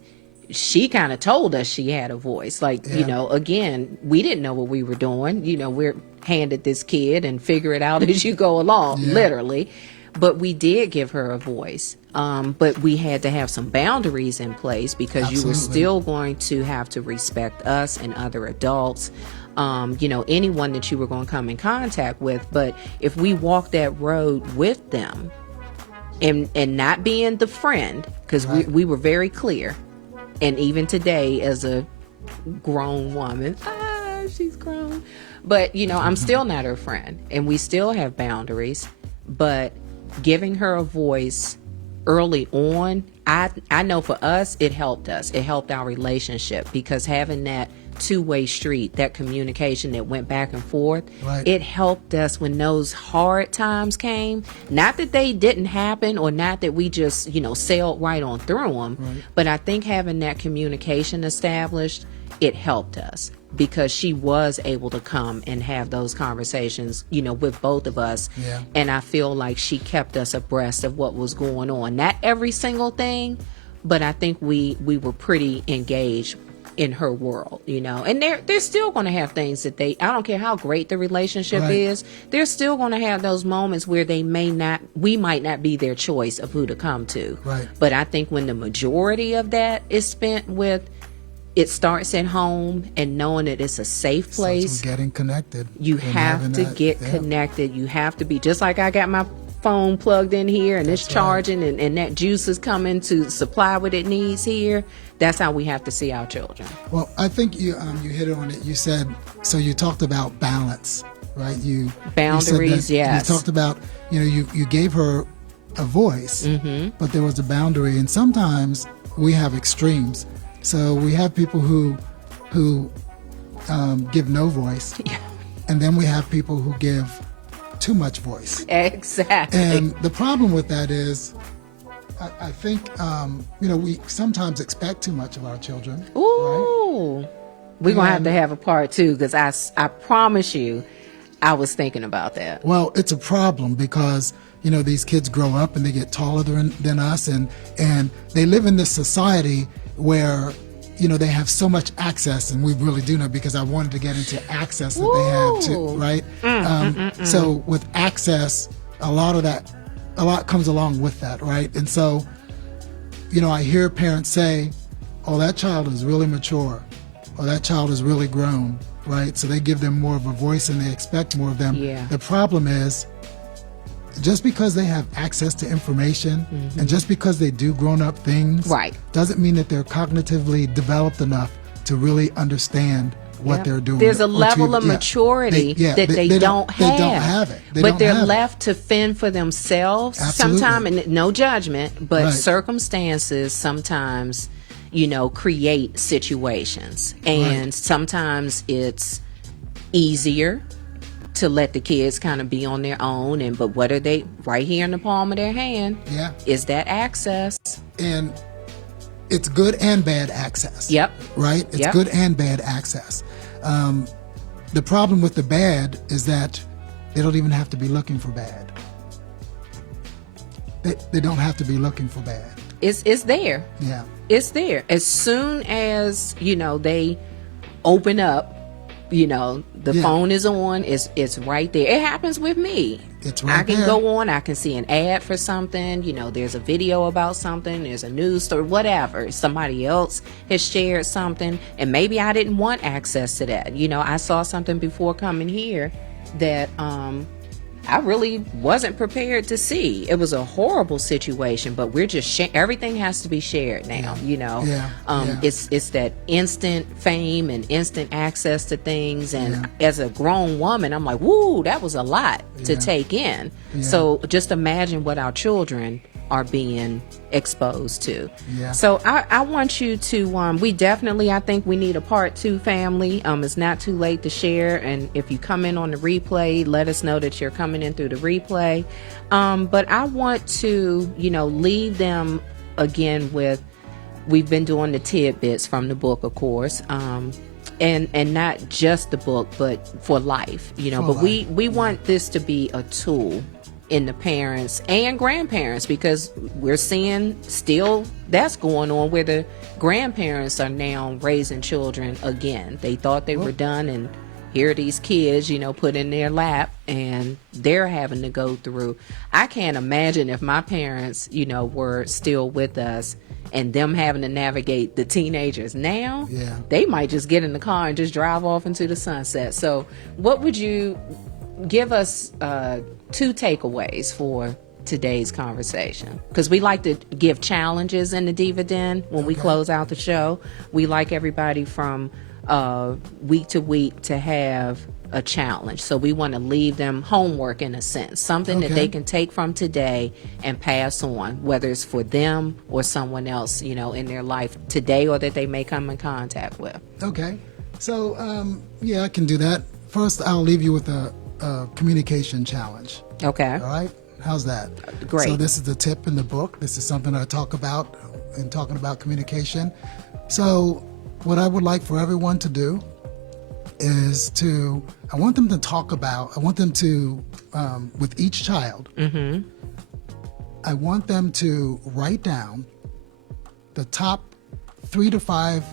She kind of told us she had a voice. Again, we didn't know what we were doing. We're handed this kid and figure it out as you go along, literally. But we did give her a voice. But we had to have some boundaries in place because you were still going to have to respect us and other adults. Anyone that you were going to come in contact with. But if we walk that road with them and not being the friend, because we were very clear. And even today, as a grown woman, she's grown. But, I'm still not her friend. And we still have boundaries. But giving her a voice early on, I know for us, it helped us. It helped our relationship because having that two-way street, that communication that went back and forth, it helped us when those hard times came. Not that they didn't happen or not that we just, sailed right on through them, but I think having that communication established, it helped us because she was able to come and have those conversations, with both of us. Yeah. And I feel like she kept us abreast of what was going on. Not every single thing, but I think we were pretty engaged in her world, and they're still going to have things that I don't care how great the relationship is, they're still going to have those moments where we might not be their choice of who to come to. Right. But I think when the majority of that is spent with, it starts at home and knowing that it's a safe place. Getting connected. You have to get connected. You have to be, just like I got my phone plugged in here and it's charging and that juice is coming to supply what it needs here. That's how we have to see our children. Well, I think you hit it on it. You said, so you talked about balance, right? Boundaries, yes. You talked about, you gave her a voice, but there was a boundary. And sometimes we have extremes. So we have people who give no voice, and then we have people who give too much voice. Exactly. And the problem with that is, I think, we sometimes expect too much of our children. Right? Ooh. We're going to have a part two, because I promise you, I was thinking about that. Well, it's a problem because, these kids grow up and they get taller than us, and they live in this society where, they have so much access, and we really do know, because I wanted to get into access that they have too, right? So with access, a lot comes along with that, right? And so, I hear parents say, oh, that child is really mature, or that child is really grown, right? So they give them more of a voice and they expect more of them. Yeah. The problem is, just because they have access to information and just because they do grown-up things, right, doesn't mean that they're cognitively developed enough to really understand what they're doing. There's a level of maturity that they don't have. They don't have it. But they're left to fend for themselves sometimes, and no judgment, but circumstances sometimes, create situations. And sometimes it's easier to let the kids kind of be on their own, but what are they right here in the palm of their hand? Yeah. Is that access? And it's good and bad access. Yep. Right? It's good and bad access. The problem with the bad is that they don't even have to be looking for bad. They don't have to be looking for bad. It's there. Yeah. It's there. As soon as, they open up, the phone is on, it's right there. It happens with me. It's right I can there. go on, I can see an ad for something, there's a video about something, there's a news story, whatever. Somebody else has shared something, and maybe I didn't want access to that. I saw something before coming here that I really wasn't prepared to see. It was a horrible situation, but we're just everything has to be shared now. It's that instant fame and instant access to things, and as a grown woman, I'm like, woo, that was a lot to take in. So just imagine what our children are being exposed to. So I want you to we definitely, I think we need a part 2, family. It's not too late to share, and if you come in on the replay, let us know that you're coming in through the replay. But I want to leave them again with, we've been doing the tidbits from the book, of course, and not just the book, but for life, but we want this to be a tool in the parents and grandparents, because we're seeing still that's going on, where the grandparents are now raising children again. They thought they were done, and here are these kids, put in their lap, and they're having to go through. I can't imagine if my parents, were still with us, and them having to navigate the teenagers now. They might just get in the car and just drive off into the sunset. So what would you give us 2 takeaways for today's conversation? Because we like to give challenges in the Diva Den when we close out the show. We like everybody from week to week to have a challenge. So we want to leave them homework, in a sense, something that they can take from today and pass on, whether it's for them or someone else, in their life today, or that they may come in contact with. Okay. So, I can do that. First, I'll leave you with a communication challenge. Okay. All right. How's that? Great. So this is the tip in the book. This is something I talk about in talking about communication. So what I would like for everyone to do is I want them to, with each child, I want them to write down the top 3 to 5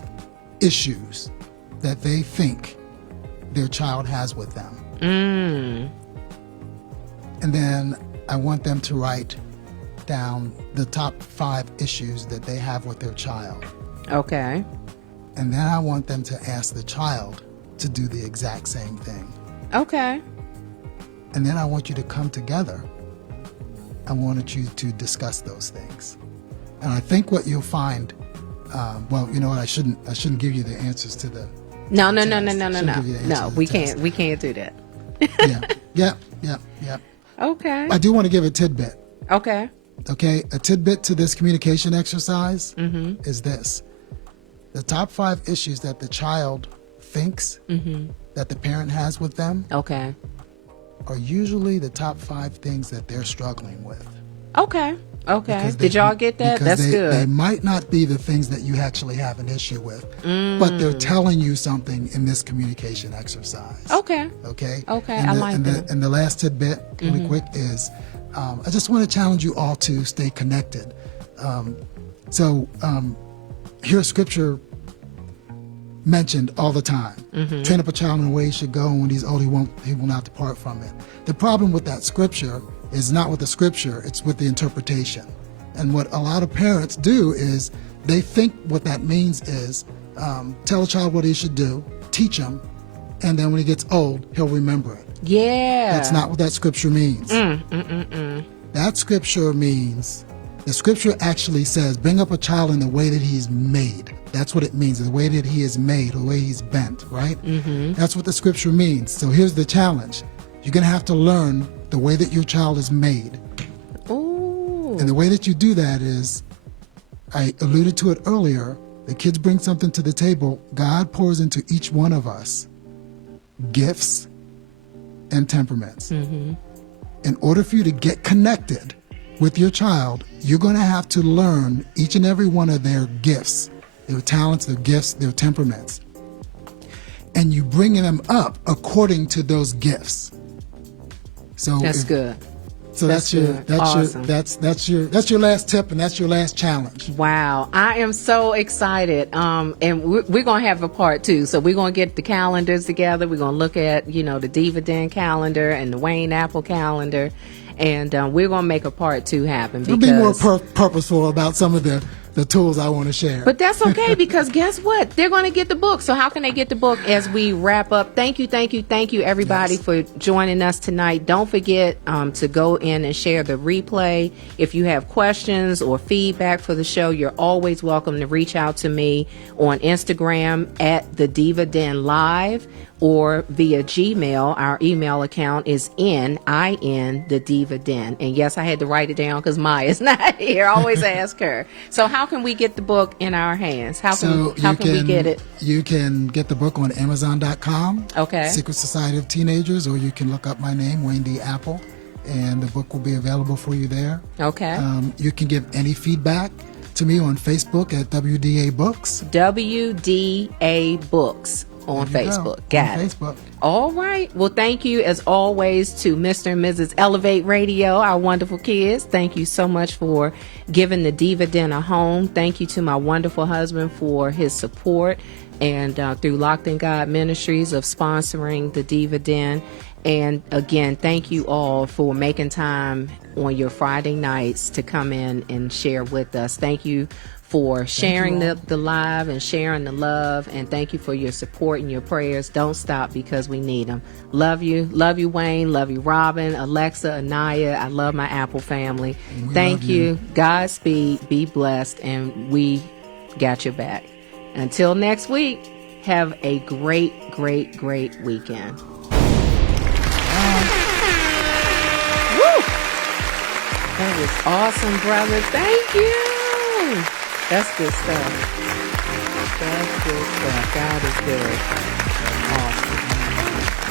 issues that they think their child has with them. And then I want them to write down the top 5 issues that they have with their child. Okay. And then I want them to ask the child to do the exact same thing. Okay. And then I want you to come together. I wanted you to discuss those things. And I think what you'll find, you know what, I shouldn't give you the answers to the No, test. No, we can't do that. Yeah. Okay. I do want to give a tidbit. Okay. Okay, a tidbit to this communication exercise is this. The top 5 issues that the child thinks that the parent has with them. Okay. are usually the top 5 things that they're struggling with. Okay. Because Did y'all get that? because That's good. They might not be the things that you actually have an issue with, but they're telling you something in this communication exercise. Okay. Okay. I like that. And the last tidbit, really quick, is I just want to challenge you all to stay connected. Here's scripture mentioned all the time. Train up a child in the way he should go, and when he's old, he will not depart from it. The problem with that scripture is not with the scripture, it's with the interpretation. And what a lot of parents do is they think what that means is tell a child what he should do, teach him, and then when he gets old, he'll remember it. Yeah. That's not what that scripture means. That scripture means, the scripture actually says, bring up a child in the way that he's made. That's what it means, the way that he is made, the way he's bent, right? That's what the scripture means. So here's the challenge. You're going to have to learn the way that your child is made. Ooh. And the way that you do that is, I alluded to it earlier, the kids bring something to the table. God pours into each one of us gifts and temperaments. In order for you to get connected with your child, you're going to have to learn each and every one of their gifts, their talents, their gifts, their temperaments. And you bring them up according to those gifts. So That's good. So that's your last tip, and that's your last challenge. Wow, I am so excited. And we're gonna have a part 2. So we're gonna get the calendars together. We're gonna look at the Diva Den calendar and the Wayne Apple calendar, and we're gonna make a part 2 happen. It'll be more purposeful about some of the tools I want to share. But that's okay, because guess what? They're going to get the book. So how can they get the book as we wrap up? Thank you, everybody, for joining us tonight. Don't forget to go in and share the replay. If you have questions or feedback for the show, you're always welcome to reach out to me on Instagram at the Diva Den Live, or via Gmail. Our email account is the Diva Den. And yes, I had to write it down because Maya's not here. I always ask her. So how can we get the book in our hands? How can we get it? You can get the book on Amazon.com. Okay. Secret Society of Teenagers, or you can look up my name, Wayne D. Apple, and the book will be available for you there. Okay. You can give any feedback to me on Facebook at WDA Books. WDA Books. On Facebook. Got it. Facebook. All right. Well, thank you as always to Mr. and Mrs. Elev8 Radio, our wonderful kids. Thank you so much for giving the Diva Den a home. Thank you to my wonderful husband for his support, and through Locked in God Ministries of sponsoring the Diva Den. And again, thank you all for making time on your Friday nights to come in and share with us. Thank you for sharing the live and sharing the love, and thank you for your support and your prayers. Don't stop, because we need them. Love you Wayne, love you Robin, Alexa, Anaya. I love my Apple family. Thank you. Godspeed, be blessed, and we got your back. Until next week, have a great weekend. Woo! That was awesome, brother. Thank you. That's good stuff. That's good stuff. God is good. Awesome.